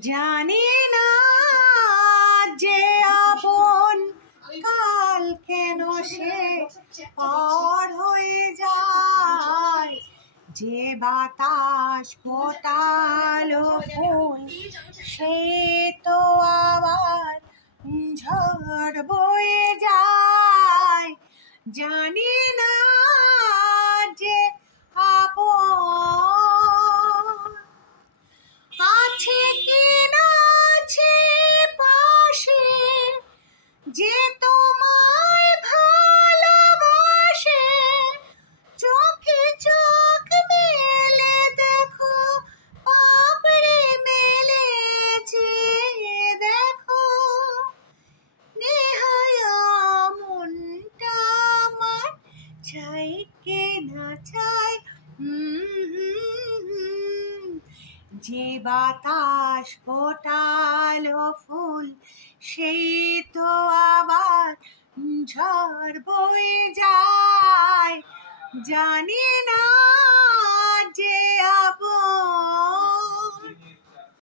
জানি না যে আপন কাল কেন সে পর হয়ে যায়, যে বাতাস ফোটালো ফুল সে তো আবার ঝড় বয়ে যায়। জানি না যে আপন আছে কি না আছে পাশে, যে তোমায় ভালোবাসে। চোখে চোখ মেলে দেখো, পাপড়ি মেলেছে দেখো, নেহায়া মনটা আমার চাই কে না চাই। যে বাতাস ফোটালো ফুল সেই তো আবার ঝড় বয়ে যায়। জানি না